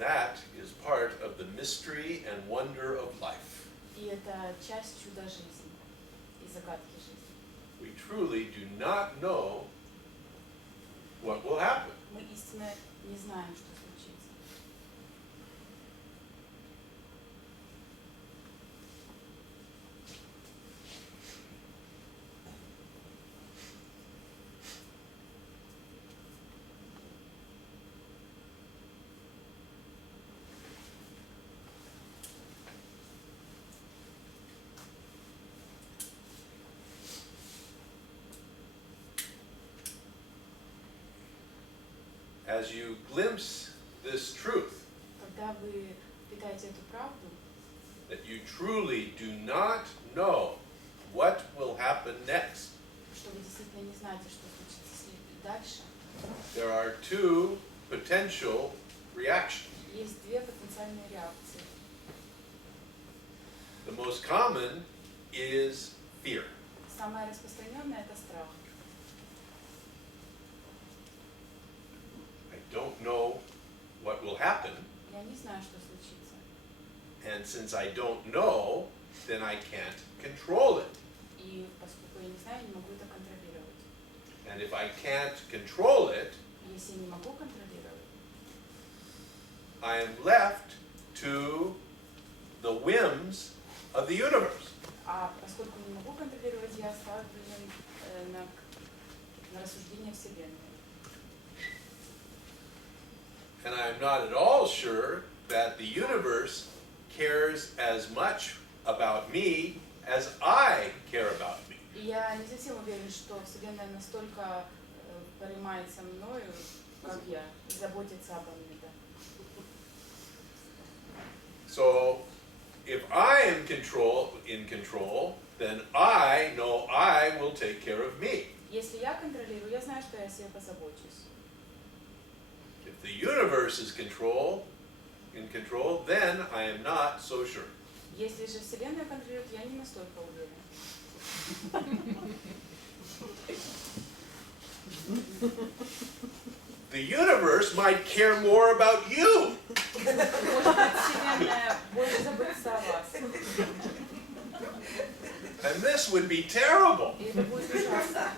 that is part of the mystery and wonder of life. И это часть чуда жизни и загадки жизни. We truly do not know what will happen. Мы истинно не знаем, что случится. As you glimpse this truth, Когда вы впитаете эту правду, that you truly do not know what will happen next, что вы действительно не знаете, что случится дальше, there are two potential reactions. есть две потенциальные реакции. The most common is fear. Самая распространенная – это страх. I don't know what will happen, Я не знаю, что случится. and since I don't know, then I can't control it. И поскольку я не знаю, не могу это контролировать. And if I can't control it, Если я не могу контролировать, I am left to the whims of the universe. а поскольку не могу контролировать, я оставлен на рассуждение Вселенной. And I'm not at all sure that the universe cares as much about me as I care about me. И я не совсем уверен, что Вселенная настолько понимается мною, как я, и заботится обо мне. Да. So, if I am in control, then I know I will take care of me. Если я контролирую, я знаю, что я о себе позабочусь. If the universe is in control, then I am not so sure. Если же Вселенная контролирует, я не настолько уверен. The universe might care more about you. Может быть, Вселенная больше заботится о вас. And this would be terrible. И это будет ужасно.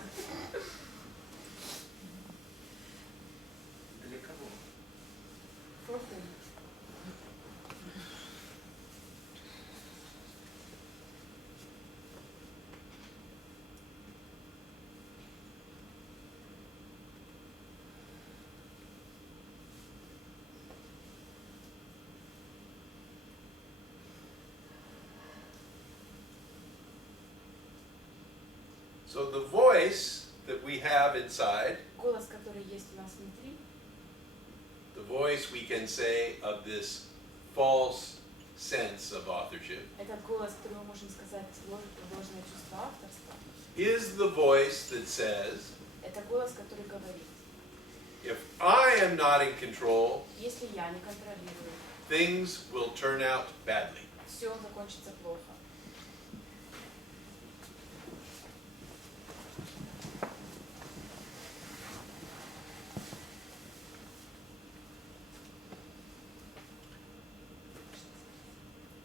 Для кого? For whom? So the voice that we have inside, Голос, который есть у нас внутри, the voice, we can say, of this false sense of authorship, этот голос, который мы можем сказать ложное чувство авторства, is the voice that says, это голос, который говорит, if I am not in control, если я не контролирую, things will turn out badly. все закончится плохо.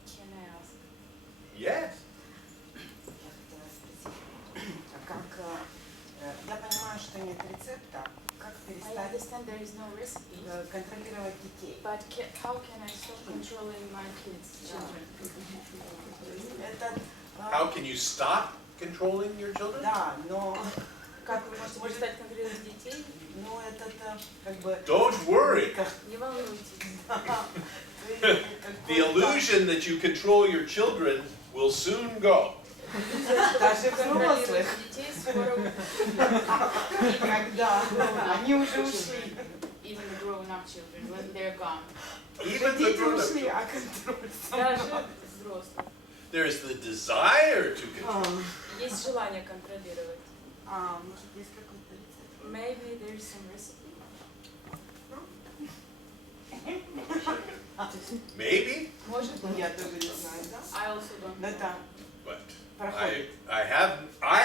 Can I ask? Yes. Я хотела спросить, как я понимаю, что нет рецепта, как I перестать understand there is no recipe, контролировать детей? but how can I stop controlling my kids, children? Это, How can you stop controlling your children? да, но Как вы можете перестать контролировать детей? ну это как бы Don't worry. Не волнуйтесь. The illusion that you control your children will soon go. Даже взрослых, Детей скоро когда они уже ушли. even the grown-up children when they're gone. Even the Дети grown-up ушли, children. а контроль сам. Даже взрослых. There's the desire to control. Есть желание контролировать. Может есть какой-то рецепт? Maybe there is some recipe. Maybe, Может быть. Я тоже не знаю, да? I also don't Но know. это but проходит. I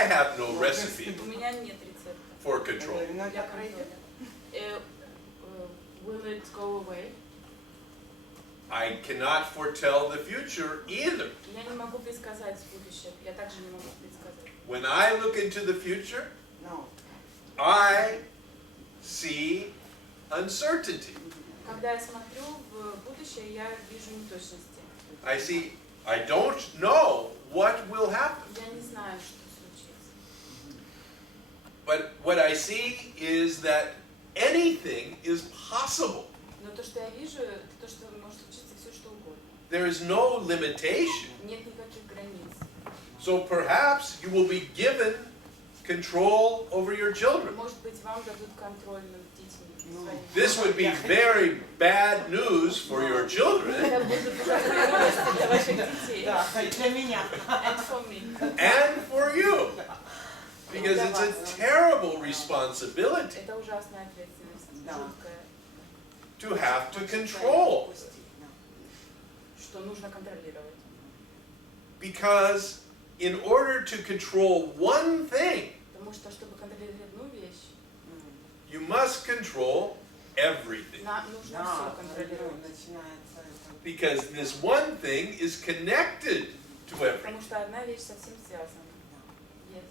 have no recipe У меня нет рецепта for control. Но для это пройдет. контроля. Will it go away? I cannot foretell the future either. Я не могу предсказать будущее. Я также не могу предсказать. When I look into the future, No. I see uncertainty. Когда я смотрю в будущее, я вижу неточности. I don't know what will happen. Я не знаю, что случится. But what I see is that anything is possible. Но то, что я вижу, это то, что может случиться все, что угодно. There is no limitation. Нет никаких границ. So perhaps you will be given control over your children. Может быть, вам дадут контроль над детьми. своими. This would be very bad news for your children Это будут ужасные новости для ваших детей. Да, для меня. And for me. and for you. Because it's a terrible responsibility Это ужасная ответственность, Да. жуткая, to have to control. что нужно контролировать. Because in order to control one thing, Потому что, чтобы контролировать одну вещь, you must control everything. нужно Да, все контролировать. начинается это. Because this one thing is connected to everything. Потому что одна вещь совсем связана. Yes.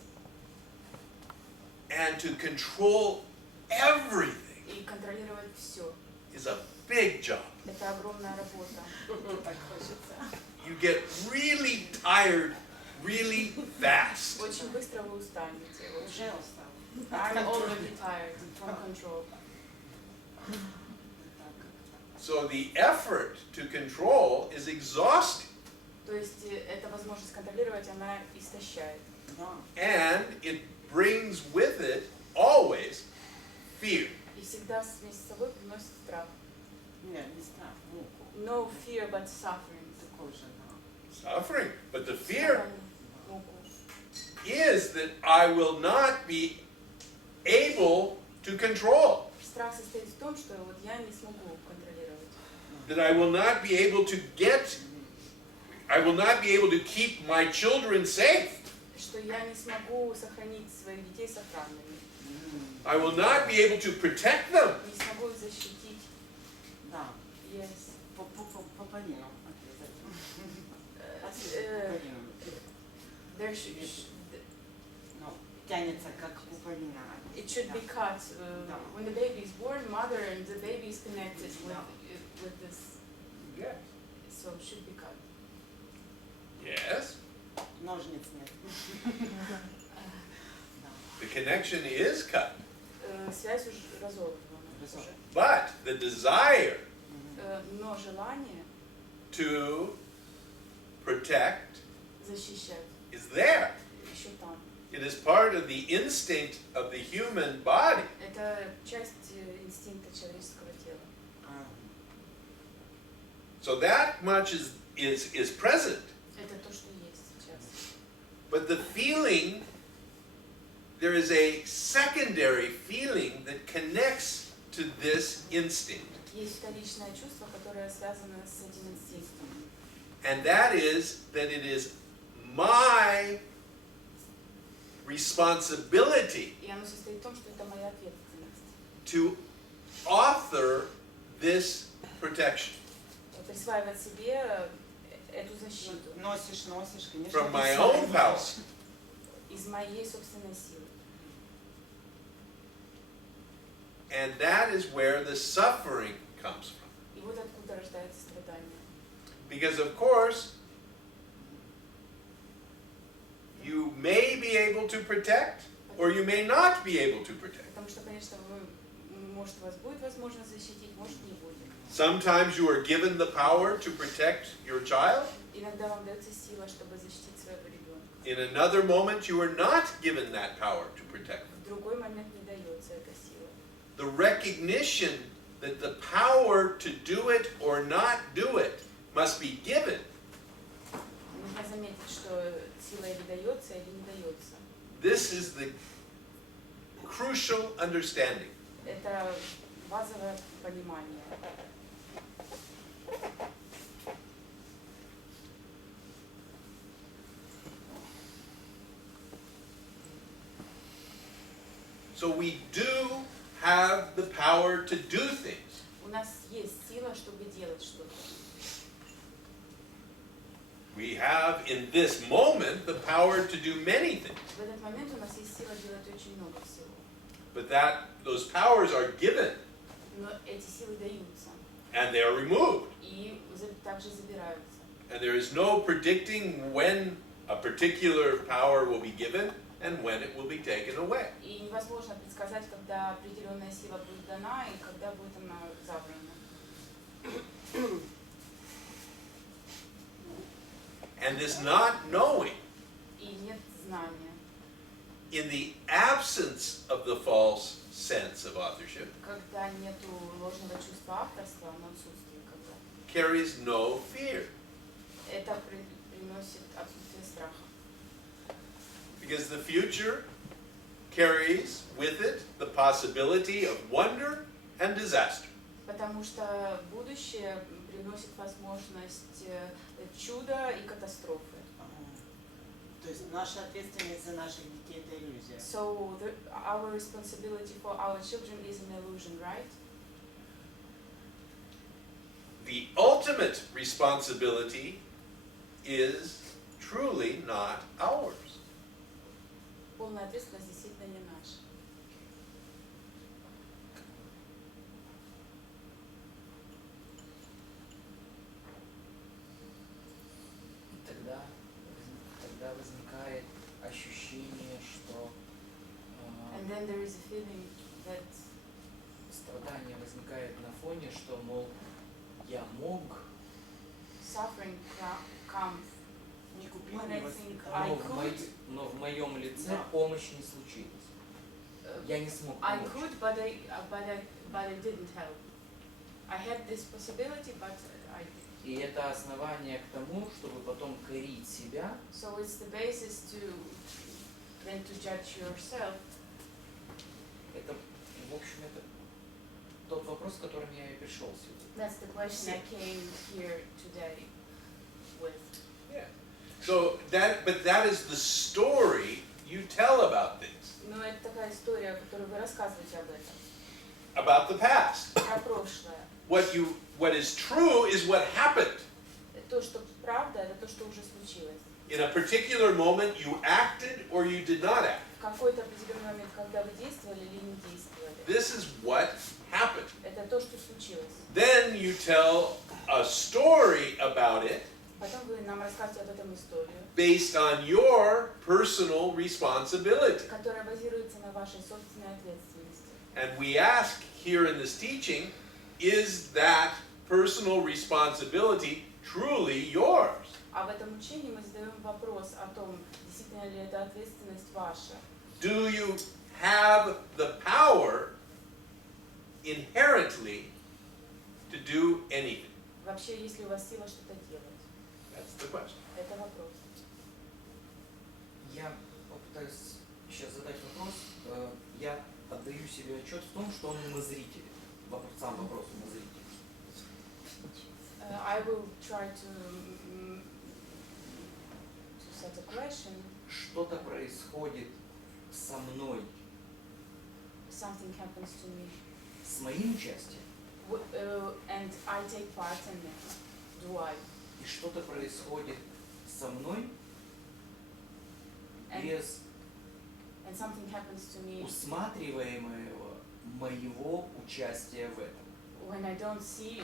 And to control everything И контролировать все. is a big job. Это огромная работа. Так хочется. You get really tired really fast. Очень быстро вы устанете. Уже устал. I'm already tired from control. So the effort to control is exhausting. То есть эта возможность контролировать, она истощает. Да. And it brings with it always fear. И всегда вместе с собой приносит страх. Нет, не страх, муку. No fear, but suffering. Такой же, да. Suffering. But the fear Муку. is that I will not be able to control. Страх состоит в том, что вот я не смогу контролировать. That I will not be able to keep my children safe. Что я не смогу сохранить своих детей сохранными. I will not be able to protect them. Не смогу их защитить. Да. Yes. По Полину обязательно. Полину. There should, Ну, тянется как пуповина. it should be cut. Да. When the baby is born, mother and the baby is connected with this. Yes. So it should be cut. Yes. Ножниц нет. The connection is cut. Связь уже разорвана. уже. But the desire Но желание to protect защищать is there. еще там. It is part of the instinct of the human body. Это часть инстинкта человеческого тела. So that much is present. Это то, что есть сейчас. But the feeling, there is a secondary feeling that connects to this instinct. Есть вторичное чувство, которое связано с этим инстинктом. And that is that it is my responsibility И оно состоит в том, что это моя ответственность. to author this protection Присваивать себе эту защиту Носишь, конечно. from ты my сам own power. носишь. из моей собственной силы. And that is where the suffering comes from. И вот откуда рождается страдание. Because of course, you may be able to protect or you may not be able to protect. Потому что, конечно, может, у вас будет возможность защитить, может, не будет. Sometimes you are given the power to protect your child. Иногда вам дается сила, чтобы защитить своего ребенка. In another moment, you are not given that power to protect them. В другой момент не дается эта сила. The recognition that the power to do it or not do it must be given Нужно заметить, что сила или дается, или не дается. This is the crucial understanding. Это базовое понимание. So we do have the power to do things. У нас есть сила, чтобы делать что-то. We have in this moment the power to do many things, В этот момент у нас есть сила делать очень много всего. but those powers are given Но эти силы даются and they are removed. и также забираются. And there is no predicting when a particular power will be given and when it will be taken away. И невозможно предсказать, когда определенная сила будет дана и когда будет она забрана. And this not knowing, И нет знания. in the absence of the false sense of authorship, Когда нету ложного чувства авторства, оно отсутствует когда. carries no fear. Это приносит отсутствие страха. Because the future carries with it the possibility of wonder and disaster. Потому что будущее приносит возможность чуда и катастрофы. То есть наша ответственность за наших детей – это иллюзия. So our responsibility for our children is an illusion, right? The ultimate responsibility is truly not ours. Полная ответственность действительно не наша. Тогда возникает ощущение, что And then there is a feeling that страдание возникает на фоне, что, мол, я мог, suffering comes Не купил, when не I think воспитал. I could. но в моем лице Да. помощь не случилась. Я не смог I помочь. could, but I didn't help. I had this possibility, but I didn't. И это основание к тому, чтобы потом корить себя, So it's the basis to then to judge yourself. это, в общем, это тот вопрос, с которым я и пришел сегодня. That's the question I came here today with. Yeah. So but that is the story you tell about things, Но это такая история, которую вы рассказываете об этом, about the past. про прошлое. What is true is what happened. То, что правда, это то, что уже случилось. In a particular moment, you acted or you did not act. В какой-то определенный момент, когда вы действовали или не действовали. This is what happened. Это то, что случилось. Then you tell a story about it Потом вы нам расскажете об этом историю, based on your personal responsibility. которая базируется на вашей собственной ответственности. And we ask here in this teaching, is that personal responsibility truly yours? А в этом учении мы задаем вопрос о том, действительно ли это ответственность ваша. Do you have the power inherently to do anything? Вообще, есть ли у вас сила что-то делать? That's the question. Это вопрос. Я попытаюсь сейчас задать вопрос. Я отдаю себе отчет в том, что он умозритель. Сам вопрос умозритель. I will try to set a question. Что-то происходит со мной, Something happens to me, с моим участием, and I take part in it. Do I? и что-то происходит со мной And, без and something happens to me усматриваемого моего участия в этом. when I don't see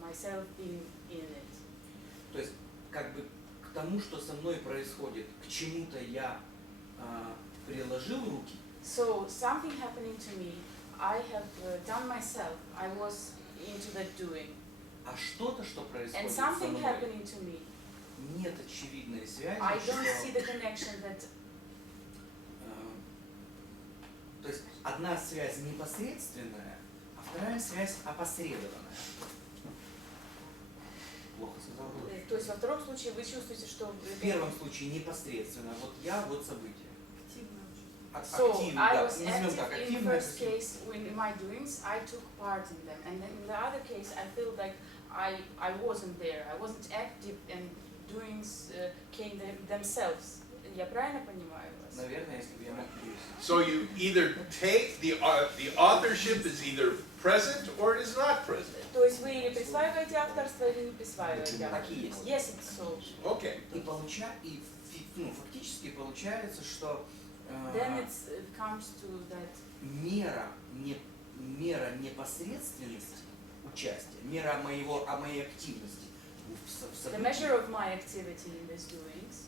myself being in it. То есть, как бы к тому, что со мной происходит, к чему-то я приложил руки, So something happening to me, I have done myself. I was into that doing. а что-то, что And происходит со something мной, happening to me, нет очевидной связи, I don't что, see the connection that. то есть одна связь непосредственная, а вторая связь опосредованная. Плохо сказал. То есть во втором случае вы чувствуете, что В первом случае непосредственно, вот я, вот событие. So Активно, I да, was назовем active так, in the активное. first case in my doings, I took part in them, and then in the other case, I feel like I wasn't there. I wasn't active, and doings came themselves. Я правильно понимаю вас? Наверное, если бы я мог перевести. So you either take the authorship is either present or it is not present. То есть вы или присваиваете авторство, или не присваиваете Так и авторство. есть. Yes, it's so. Okay. И фактически получается, что Then it comes to that мера непосредственности участия, мера моей активности в the measure of my activity in these doings,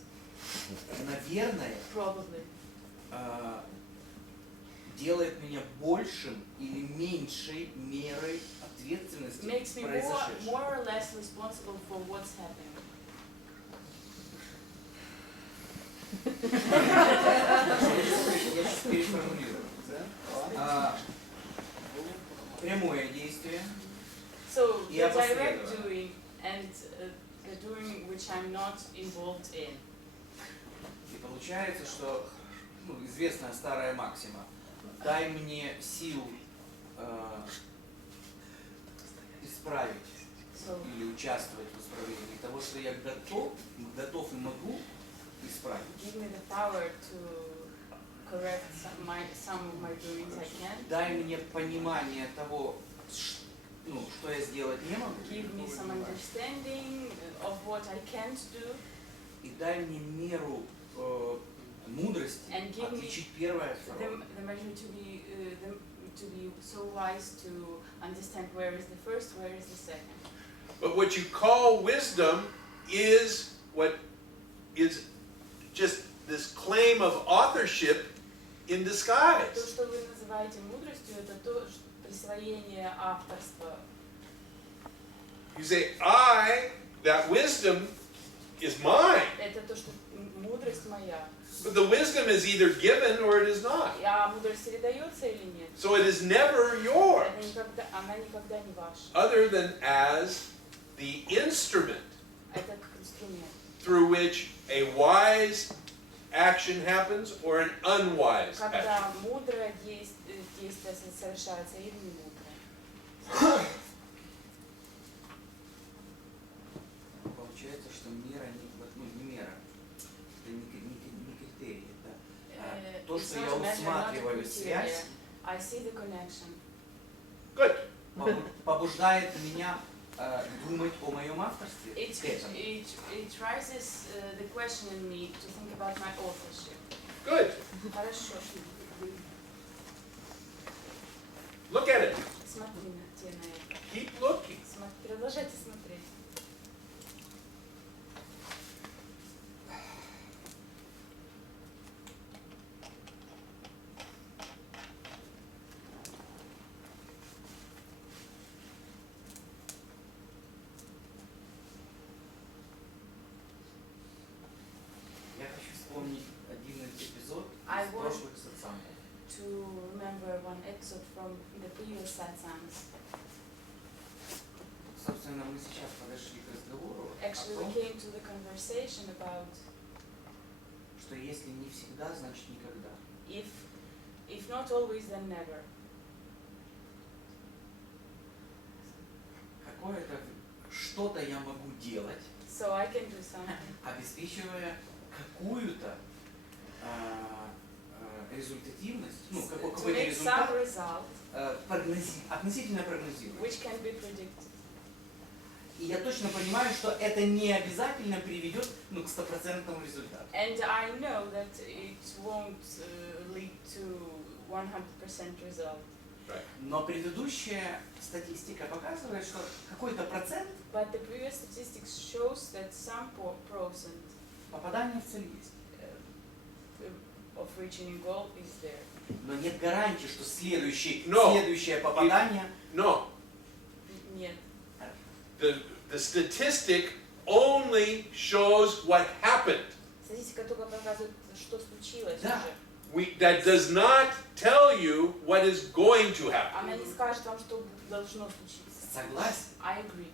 наверное, probably, делает меня большим или меньшей мерой ответственности makes me произошедшего. more or less responsible for what's happening. Я сейчас переформулирую. Прямое действие So И the direct опосредованно. doing and the doing which I'm not involved in. и получается, что известная старая максима: дай мне сил исправить So или участвовать в исправлении того, что я готов и могу исправить. give me the power to correct some of my doings I can. Дай мне понимание того, что я сделать не могу. Give me some understanding of what I can't do. И дай мне меру мудрости And give me отличить первое от второго. The measure to be so wise to understand where is the first, where is the second. But what you call wisdom is what is just this claim of authorship in То, disguise. что вы называете мудростью, это то присвоение авторства. You say, that wisdom is mine. Это то, что мудрость моя. But the wisdom is either given or it is not. А мудрость передается или нет? So it is never yours, Она никогда не ваша. other than as the instrument Это как инструмент. through which a wise action happens or an unwise action. Когда мудрое действие совершается или не мудрое. Получается, что мера не мера, это не критерий, это то, It's что not я a measure, not a усматриваю criteria. связь, I see the connection. Good. побуждает меня думать о моем авторстве. It raises the question in me to think about my authorship. Good. Хорошо. Look at it. Смотри на это. Keep looking. Продолжайте смотреть. Я хочу вспомнить один эпизод I из want- прошлых сатсангов. To remember one episode from the previous satsangs. Собственно, мы сейчас подошли к разговору Actually, о we том, came to the conversation about что если не всегда, значит никогда. if not always, then never. Какое-то что-то я могу делать, So I can do something, обеспечивая какую-то результативность, to какой-то make результат, some result относительно прогнозируемый. which can be predicted. И я точно понимаю, что это не обязательно приведет к стопроцентному результату. And I know that it won't lead to 100% result. Но предыдущая статистика показывает, что какой-то процент But the previous statistics shows that some percent попадания в цель есть. Of reaching a goal is there. Но нет гарантии, что No. следующее попадание... No. Нет. The statistic only shows what happened. Статистика только показывает, что случилось Да. уже. That does not tell you what is going to happen. Она не скажет вам, что должно случиться. Согласен. I agree.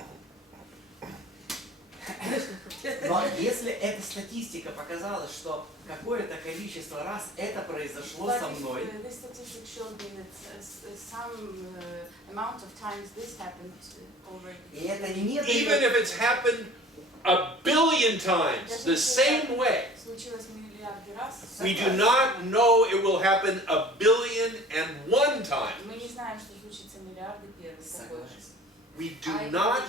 Но если эта статистика показала, что какое-то количество раз это произошло But со if мной, this statistic showed me that some amount of times this happened already. и это не Even if it's happened a billion times the same way, Случилось миллиарды раз. we do not know it will happen a billion and one time. Мы не знаем, что случиться миллиарды первых. Такое же. Согласен. We do not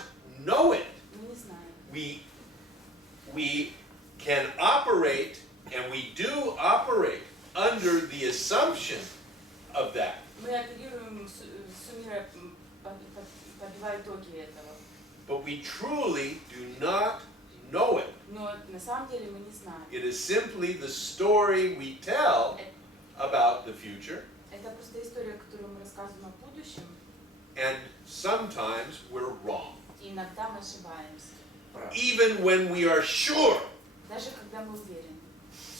know it. Мы не знаем. We can operate, and we do operate under the assumption of that. Мы оперируем, суммируя, подбивая итоги этого. But we truly do not know it. Но на самом деле мы не знаем. It is simply the story we tell about the future, Это просто история, которую мы рассказываем о будущем, and sometimes we're wrong. и иногда мы ошибаемся. Прав. Even when we are sure, Даже когда мы уверены.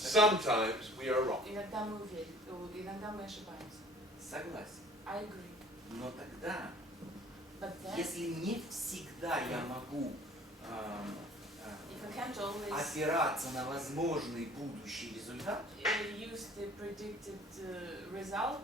sometimes we are wrong. Иногда мы уверены, иногда мы ошибаемся. Согласен. I agree. Но тогда, But then, если не всегда я могу if I can't always опираться на возможный будущий результат, use the predicted result,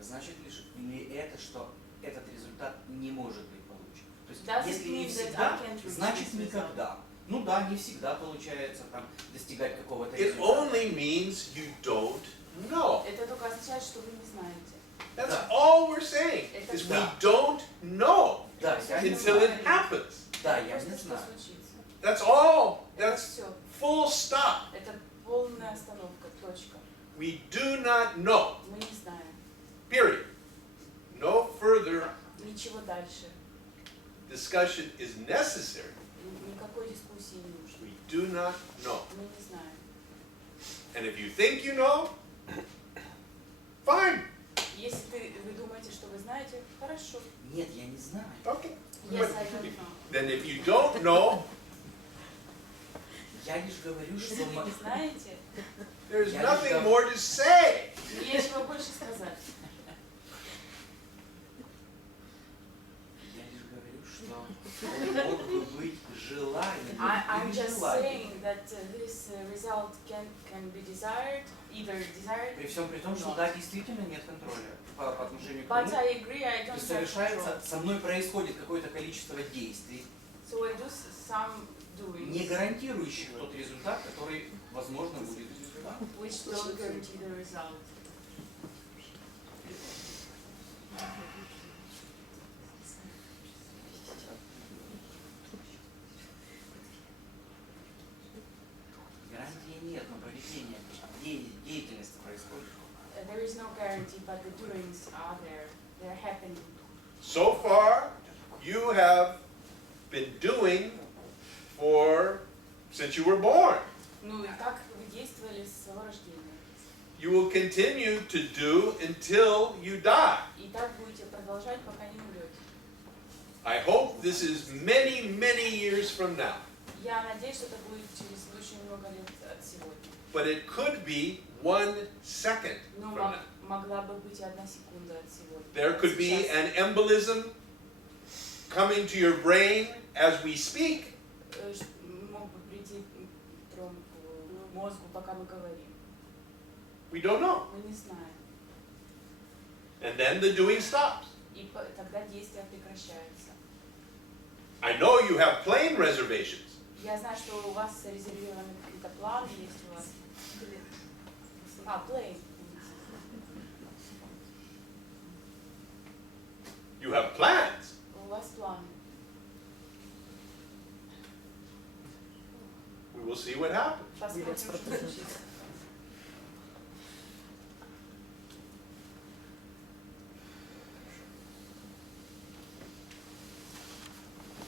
значит ли это, что этот результат не может быть получен? То есть, Does it если не mean that всегда, I can't reach значит this result? никогда. Ну да, не всегда получается там достигать какого-то It результата. only means you don't know. это только означает, что вы не знаете. That's Да. all we're saying, is we Да. don't know Да, я не until it знаю. happens. Да, я Просто не что знаю. случится. That's all. Это That's все. full stop. Это полная остановка, точка. We do not know. Мы не знаем. Period. No further Ничего дальше. discussion is necessary. Никакой дискуссии не нужно. We do not know. Мы не знаем. And if you think you know, fine. Если вы думаете, что вы знаете, хорошо. Нет, я не знаю. Okay. Yes, I don't know. Then if you don't know, Я лишь говорю, Если что вы не знаете, there's Я nothing лишь more to say. нечего больше сказать. я лишь говорю, что мог бы быть желанием I'm или just желанием. saying that this result can be desired, either desired. При всем при том, что да, действительно нет контроля по отношению к But тому. I agree, I То don't есть have совершается, control. со мной происходит какое-то количество действий, So I do some doings, не гарантирующих тот результат, который, возможно, будет. which don't guarantee the result. Гарантии нет, но поведение, деятельность происходит. There is no guarantee, but the doings are there. They're happening. So far, you have been doing since you were born. Ну и так вы действовали с своего рождения. You will continue to do until you die. И так будете продолжать, пока не умрете. I hope this is many, many years from now. Я надеюсь, что это будет через очень много лет от сегодня. But it could be 1 second Но from now. могла бы быть и 1 секунда от сегодня. There could be Сейчас. an embolism coming to your brain as we speak. Мог бы прийти тромб к мозгу, пока мы говорим. We don't know. Мы не знаем. And then the doing stops. И тогда действие прекращается. I know you have plane reservations. Я знаю, что у вас резервированы какие-то планы, есть у вас. Plane. You have plans. У вас планы. We will see what happens. Посмотрим, что случится.